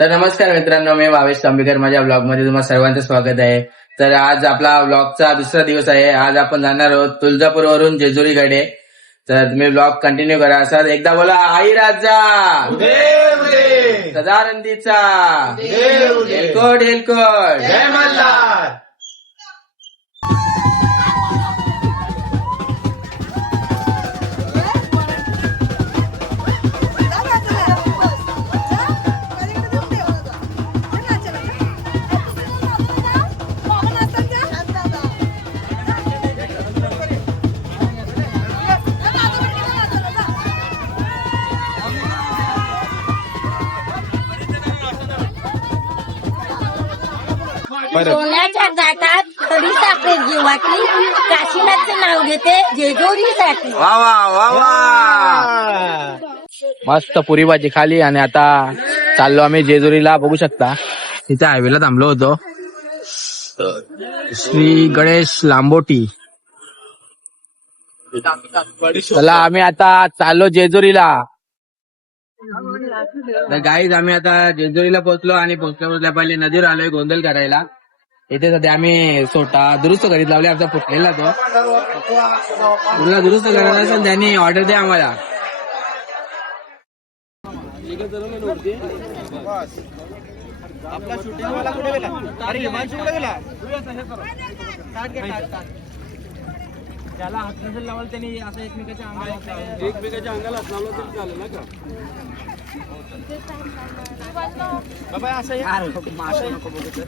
तर नमस्कार मित्रांनो, मी भावेश तांबेकर. माझ्या ब्लॉग मध्ये तुम्हाला सर्वांचं स्वागत आहे. तर आज आपला ब्लॉगचा दुसरा दिवस आहे. आज आपण जाणार आहोत तुळजापूरवरून जेजुरीकडे. तर तुम्ही ब्लॉग कंटिन्यू करा. असं एकदा बोला, आई राजा सदानंदीचा हेलकोट हेलकोट जय मल्हार. सोन्याच्या घाटात खडी साखरेची वाटली, काशीनाथचं नाव घेते जेजुरीसाठी. वा वा वा वा. मस्त पुरी भाजी खाली आणि आता चाललो आम्ही जेजुरीला. बघू शकता तिथे हायवेला थांबलो होतो. श्री गणेश लांबोटी. चला आम्ही आता चाललो जेजुरीला. तर गाईज आम्ही आता जेजुरीला पोहोचलो आणि पोहोचल्या पहिले नदीवर आलोय गोंधळ करायला. इथे सध्या आम्ही सोटा दुरुस्त करीत लावले. आमचा फुटलेला तो पूर्ण दुरुस्त करायला असेल त्यांनी ऑर्डर द्या आम्हाला. आपला शूटिंग वाला कुठे गेला? अरे हिमांशू कुठे गेला? त्याला हात नसेल लावलं त्यांनी असं एकमेकाच्या अंगाला हात लावलं तरी चालेल ना का? बाबा असं हे माशा नको बघू तर.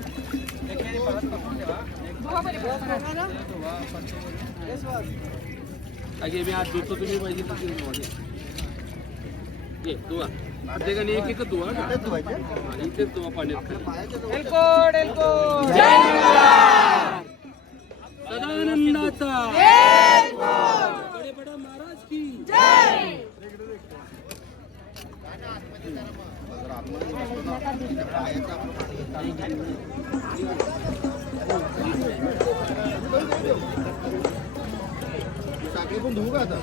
मी आज धुतो तुम्ही पाहिजे धुवा प्रत्येकाने एक एकच धुवा इथेच धुवा पाण्यात. सदानंदाचा बडे महाराज की पण धुवू का आता?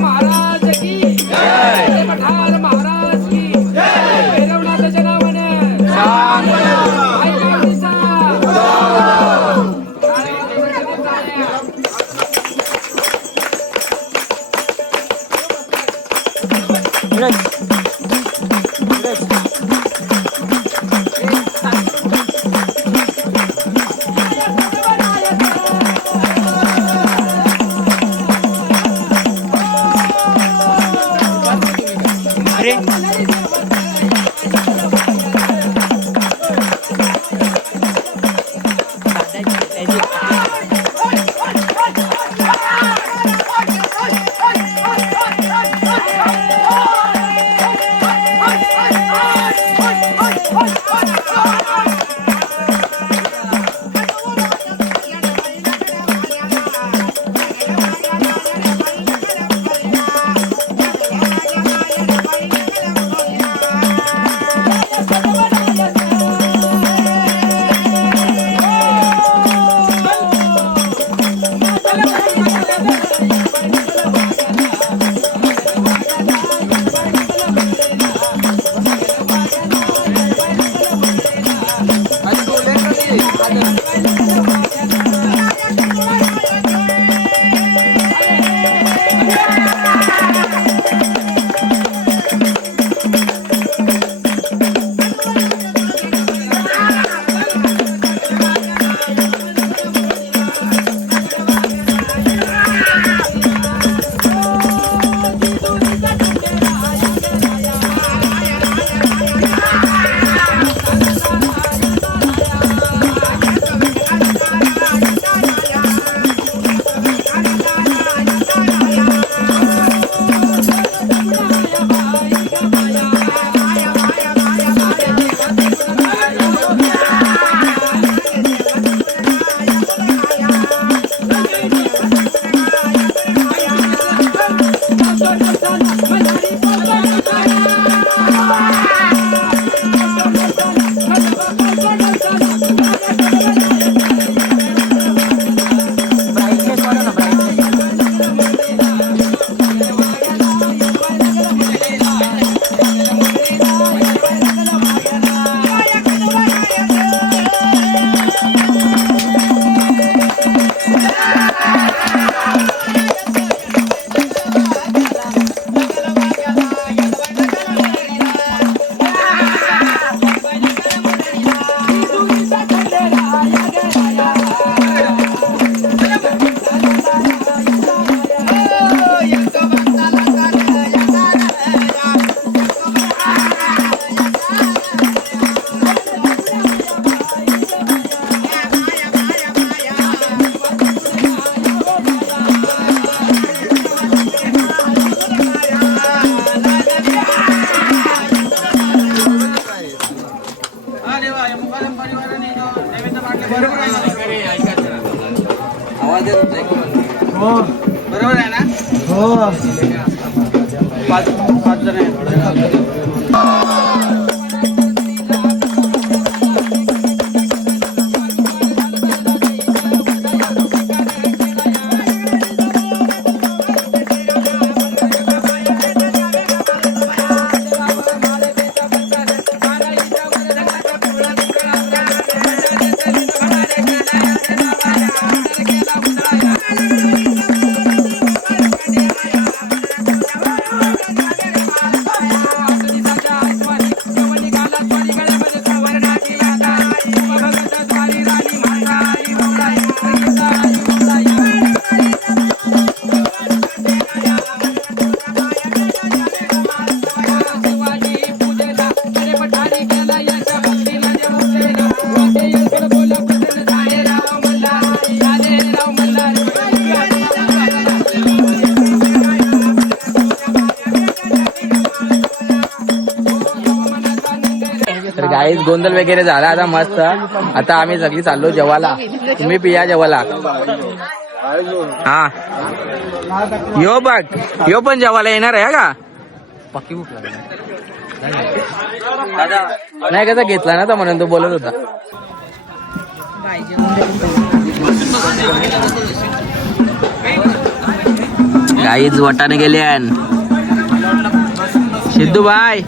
महाराज की जय. पठार महाराज की जय. भैरवनाथाच्या नावाने बरोबर आहे ना? पाच जण आहे. तर गाईच गोंधळ वगैरे झाला आता मस्त. आता आम्ही सगळी चाललो जेवायला. तुम्ही पिया जेवायला. हा यो बघ यो पण जेवायला येणार आहे का? पक्की भूक लागली नाही कसा घेतला ना तर म्हणून तो बोलत होता. गाईच वटाने गेले सिद्धू भाई.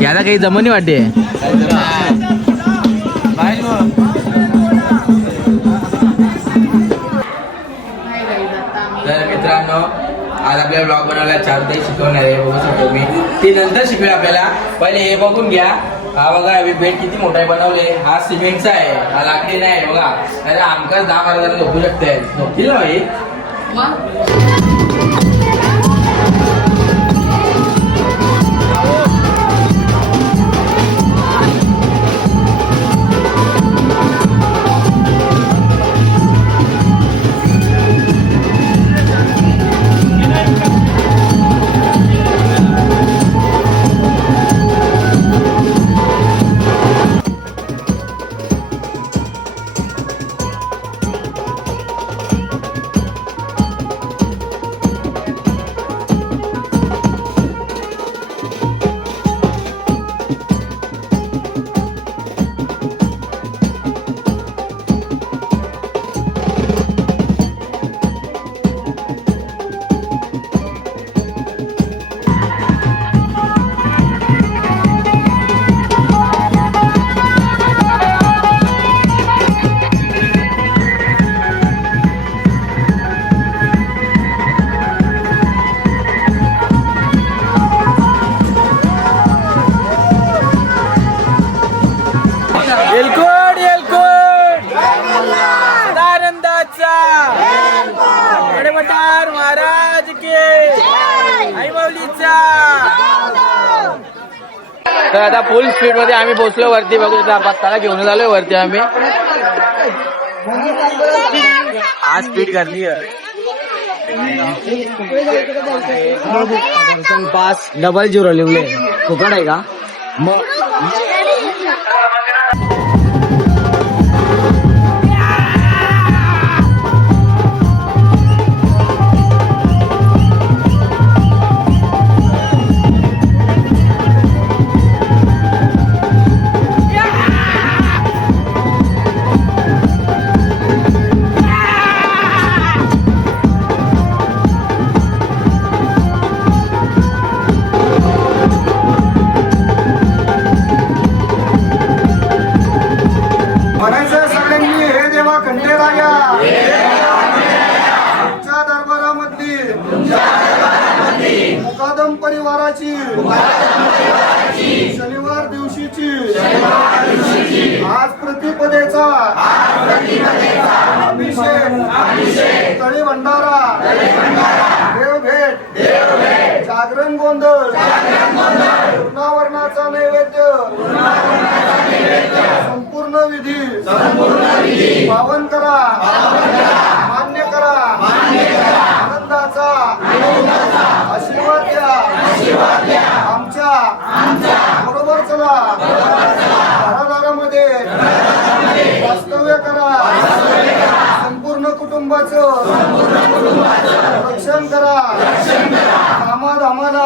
याला काही जमनी वाटते. तर मित्रांनो आज आपल्याला ब्लॉग बनवायला 4 ते शिकवणार आहे. बघू शकतो मी ती नंतर शिकवेल आपल्याला. पहिले हे बघून घ्या. हा बघा हे बेड किती मोठा बनवले. हा सिमेंटचा आहे, हा लाकडी नाही बघा. अरे आमकाच 10-12 जण झोपू शकते. झोपतील ना भाई. महाराज के आई माऊलीचा. तर आता फुल स्पीड मध्ये आम्ही पोहोचलो वरती. बघू शकता पत्ताला घेऊन आलोय वरती आम्ही. आज स्पीड करली 500 लिवले. फुकट आहे का मग? मुकादम परिवाराची शनिवार दिवशीची आज प्रतिपदेचा अभिषेक तळी भंडारा देवभेट जागरण गोंधळ पूर्णावरणाचा नैवेद्य संपूर्ण विधी पावन करा मान्य करा आनंदाचा आशीर्वाद द्या आमच्या बरोबर चला घरादारामध्ये वास्तव्य करा कुटुंबाचं रक्षण करा कामाधामाला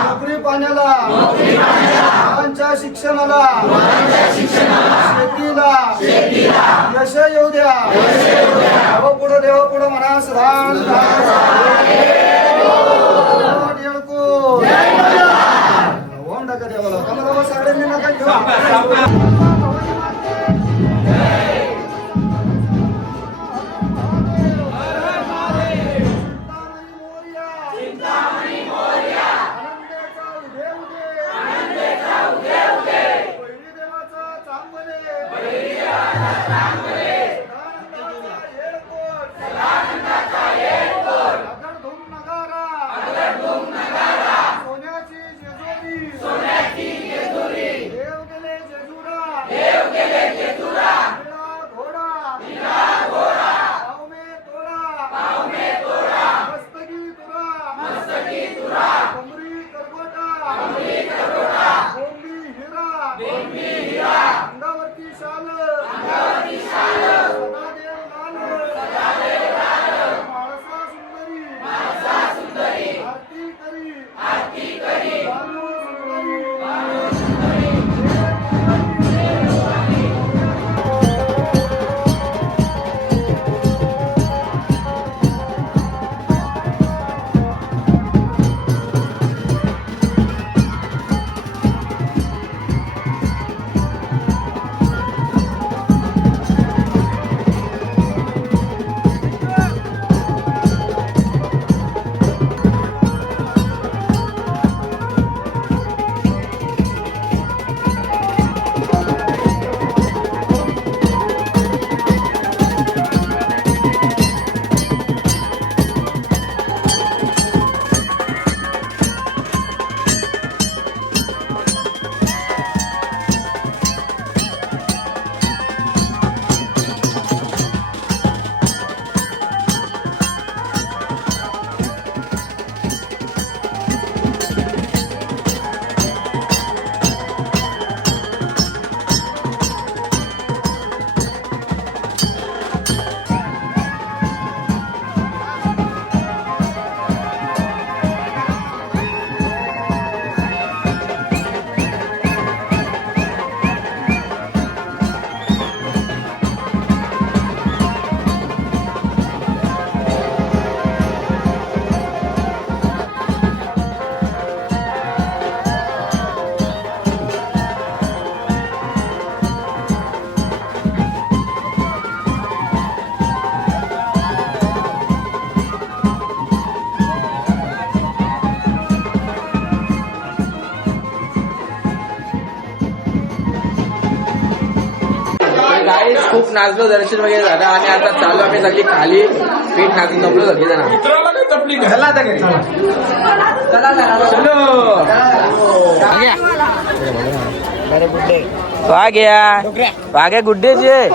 नोकरी पाण्याला मुलांच्या शिक्षणाला शेतीला यश येऊ द्या देवा पुढं म्हणा सदान ओम टाका देवाला कमला सगळ्यांनी नका घेऊ अंगावरती शाल सदादेव लाल माळसा सुंदरी आरती करी बानू सुंदरी गाईस खूप नाचलो दर्शन वगैरे झालं आणि आता चालू आम्ही सगळी खाली पीठ नाचून जमलो सगळी जण चला आता घरी. चलो वाघ्या गुड्डेचे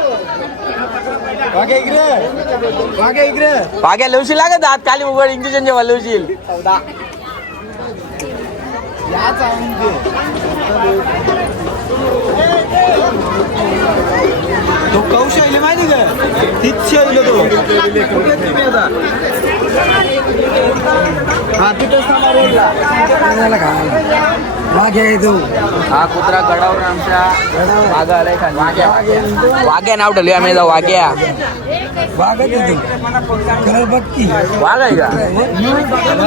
वाघ्या लवशील लागत आत खाली उघड इंजेक्शन जेव्हा लवशील तो कौशल्य माहिती का तीच शैली तो हा तिथेच हा कुत्रा गडावर आमच्या वाघा आलाय खाली वाघ्या नाव ठेवले आम्ही वाघ्या वाघ आहे का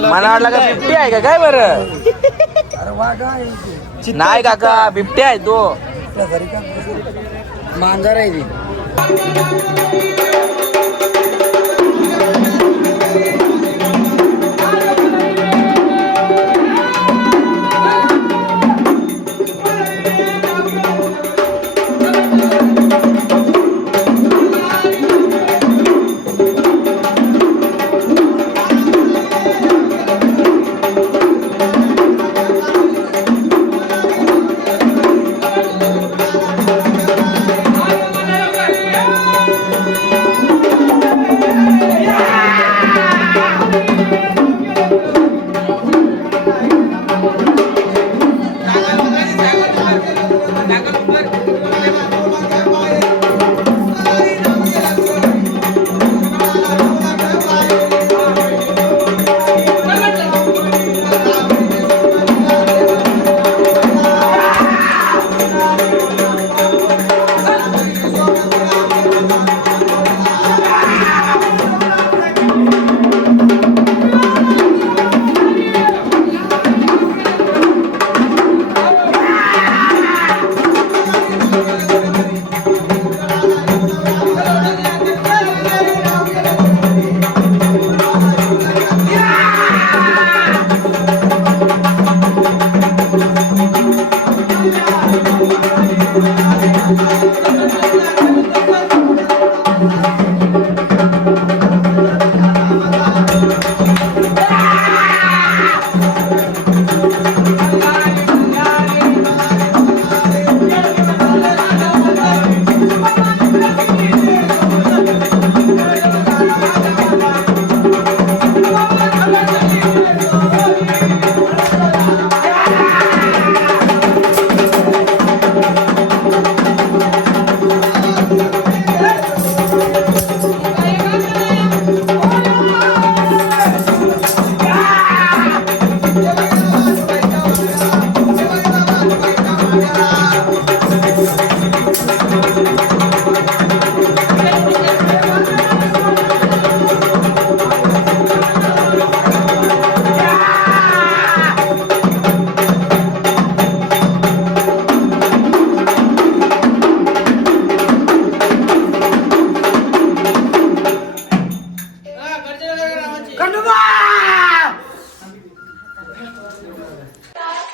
मला वाटलं का बिबटी आहे का काय बरं नाही काका बिबट्या आहे तो मांजर आहे ती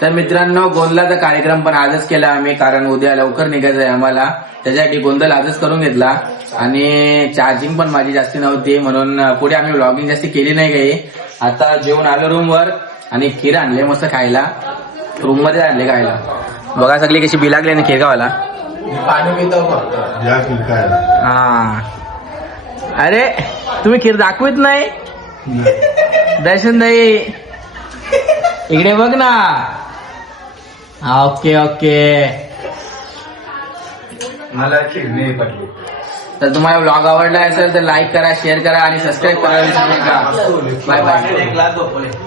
तर मित्रांनो गोंधळाचा कार्यक्रम पण आजच केला आम्ही, कारण उद्या लवकर निघायचं आहे आम्हाला, त्याच्यासाठी गोंधळ आजच करून घेतला. आणि चार्जिंग पण माझी जास्ती नव्हती म्हणून पुढे आम्ही व्लॉगिंग जास्ती केली नाही काही. आता जेवण आलो रूमवर आणि खीर आणले मस्त खायला, रूम मध्ये आणले खायला. बघा सगळी कशी बिलागली आणि खीर खावाला. पाणी पितो फक्त. हा अरे तुम्ही खीर दाखवित नाही दर्शन दाई, इकडे बघ ना. हा ओके ओके. मला खिरणी पडली. तर तुम्हाला ब्लॉग आवडला असेल तर लाईक करा, शेअर करा आणि सबस्क्राईब करायला विसरू नका. Bye bye.